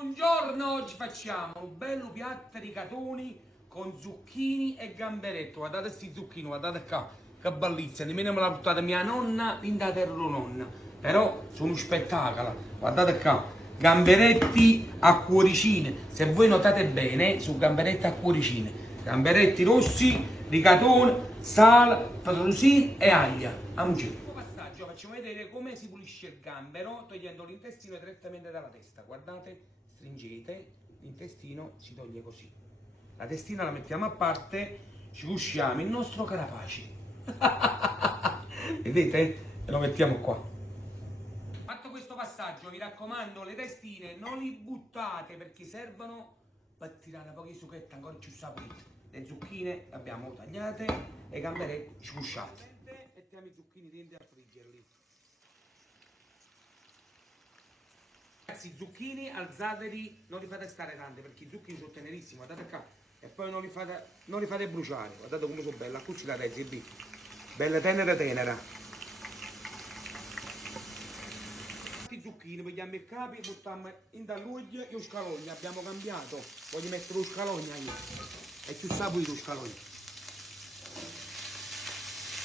Buongiorno, oggi facciamo un bello piatto di rigatoni con zucchini e gamberetto. Guardate questi zucchini, guardate qua, che bellezza, nemmeno me l'ha portata mia nonna in da terra nonna. Però sono un spettacolo, guardate qua, gamberetti a cuoricine. Se voi notate bene, su gamberetti a cuoricine, gamberetti rossi, rigatoni, sale, petrosino e aglia. Amici. Passaggio facciamo vedere come si pulisce il gambero togliendo l'intestino direttamente dalla testa. Guardate, stringete, l'intestino si toglie così. La testina la mettiamo a parte, ci usciamo il nostro carapace. Vedete? E lo mettiamo qua. Fatto questo passaggio, vi raccomando, le testine non li buttate perché servono per tirare un po' di succhetta ancora più saporite. Le zucchine le abbiamo tagliate e i gamberetti sgusciati. Mettiamo i zucchini dentro a friggerli. Ragazzi, i zucchini alzateli, non li fate stare tante perché i zucchini sono tenerissimi, guardate qua. E poi non li fate bruciare, guardate come sono belle, accucci la reggi lì. Belle tenera. I zucchini, prendiamo il capo e buttiamo in dall'uoglio e lo scalogno, abbiamo cambiato. Voglio mettere lo scalogno io, è più saporito lo scalogno.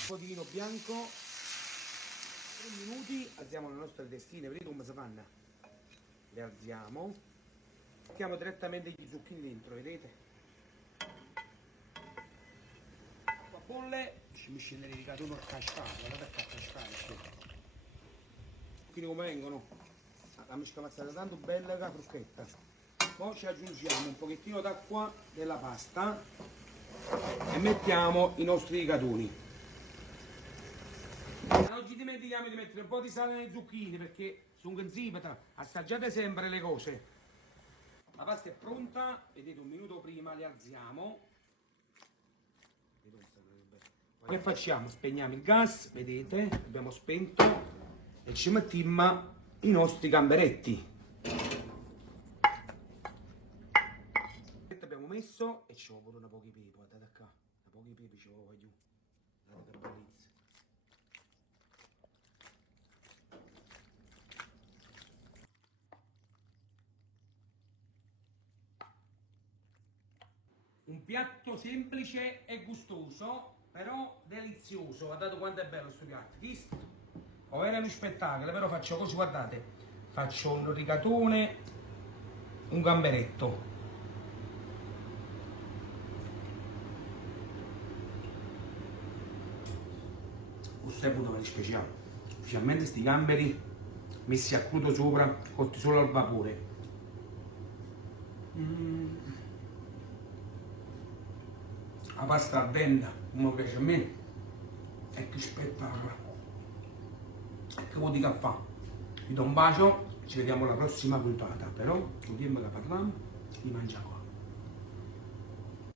Un po' di vino bianco, 3 minuti, alziamo le nostre testine, vedete come si fanno? Le alziamo, mettiamo direttamente gli zucchini dentro, vedete? Acqua bolle, ci mi scende il rigatone a cascare, guardate a cascare. Zucchini come vengono? La mescolazzata tanto bella che fruschetta. Poi ci aggiungiamo un pochettino d'acqua della pasta e mettiamo i nostri rigatoni. Non ci dimentichiamo di mettere un po' di sale nei zucchini perché sono zipata, assaggiate sempre le cose. La pasta è pronta, vedete un minuto prima le alziamo. Che facciamo? Spegniamo il gas, vedete, abbiamo spento e ci mettiamo i nostri gamberetti. Abbiamo messo e ci vuole pure una pochi pepe, guardate qua, una pochi pepe ci vuole giù. Guardate che bellezza. Un piatto semplice e gustoso, però delizioso. Guardate quanto è bello questo piatto. Visto? O era uno spettacolo, però faccio così, guardate. Faccio un rigatone, un gamberetto. Questo è pure speciale. Specialmente questi gamberi messi a crudo sopra, cotti solo al vapore. La pasta al dente, come piace a me, e che spettacolo, e che vuol dire che fa? Vi do un bacio, ci vediamo alla prossima puntata, però non dimmi che parliamo di mangiare.